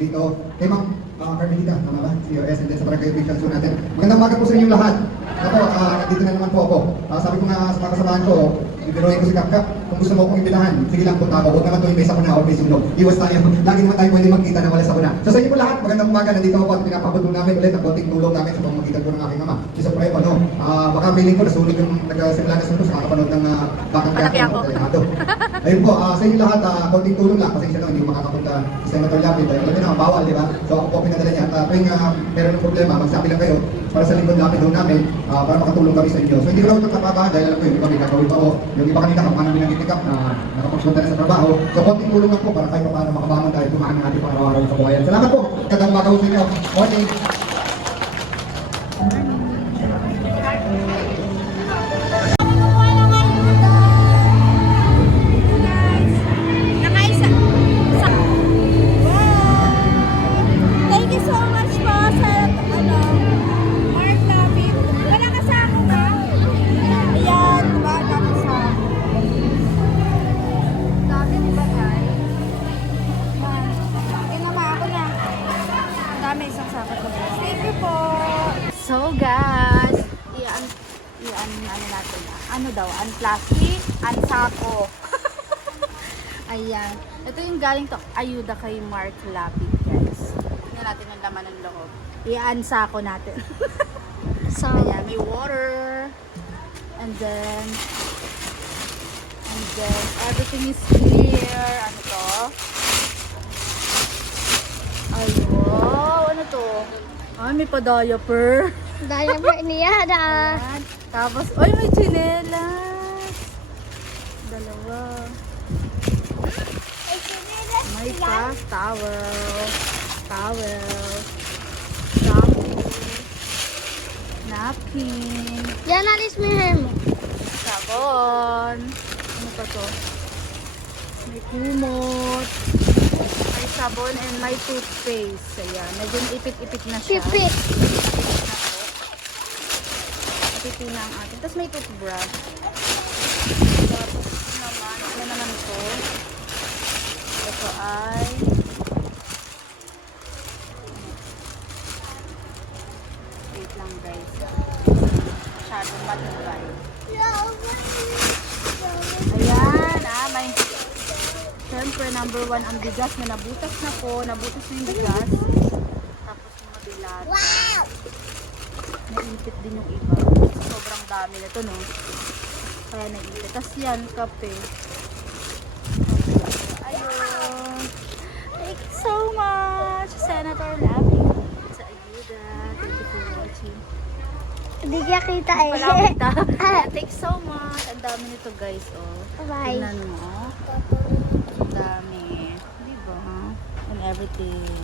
dito. Kay Ma'am Carmelita, tama ba? COS and then sa barangay officials po natin. Magandang umaga po sa inyong lahat. Ako, nandito na naman po ako. Sabi ko nga sa mga kasamahan ko, ibinuhin ko si Kapkap, kung gusto mo akong imbitahan, sige lang punta ako. Huwag naman ito yung may sakuna o may sunog. Iwas tayo. Lagi naman tayo pwede magkita na wala sakuna. So sa inyo po lahat, magandang umaga. Nandito ako at pinapabutong namin ulit ang konting tulong namin sa pamamagitan ko ng aking ama. Si Supremo, no? Baka feeling ko nasunog yung nagsimula na sunog sa kakapanood ng Bakang Kiyako ng Telemado. Ayun po, sa inyo lahat, konting tulong lang. Pasensya na, hindi ko makakapunta sa Senator Lapid. Dahil alam naman, bawal, di ba? So ako po pinadala niya. At tuwing meron ng problema, magsabi lang kayo para sa lingkod lapid doon namin, para makatulong kami sa inyo. So hindi ko lang ito kapabahan dahil alam ko yung iba may gagawin pa ako. Yung iba kanina kung paano binangitikap na nakapagpunta na sa trabaho. So konting tulong lang po para kayo paano makabangon tayo tumaan ng ating pang-araw-araw sa buhayan. Salamat po! Magandang umaga po sa inyo. Morning! Thank you so much po sa Mark Lapid. Wala ka sa akin ba? Ayan, diba? Dami sa akin. Dami, diba guys? Kinama ako na. Dami isang sapat ko guys. Thank you po. So guys, ano natin na? Ano daw? Plastic, sako. Ayan. Ito yung galing to ayuda kay Mark Lapid guys. Tingnan natin yung laman ng loob. Sako natin. So, ayan, may water. And then everything is here. Ano to? Ay, wow. Ano to? Ay, may pa-diaper. Diaper niya na. Ayan. Tapos, ay, may chinelas. Dalawa. May pa, towel, shampoo, napkin, Yan, alis mo yung hair mo. sabon. Ano pa to? May kumot. May sabon and may toothpaste. Ayan, medyo ipit-ipit na siya. Pipit. Ipit na ang atin. Tapos may toothbrush. Tapos naman, ano naman ito? Ito ay wait lang guys. Masyadong matibay. Ayan, may siyempre number 1 ang bigas na nabutas na po. Nabutas na yung bigas. Tapos yung mabilat. Wow! Naipit din yung iba. Sobrang dami na ito, no? Kaya naipit. Tapos yan, kape. Ayun. Thank you so much, Senator Lapid. Sa ayuda. Thank you for watching. Hindi kaya kita eh. Wala kita. Thank you so much. Ang dami nito guys, oh. Bye. Tingnan mo. Ang dami. Diba, ha? And everything.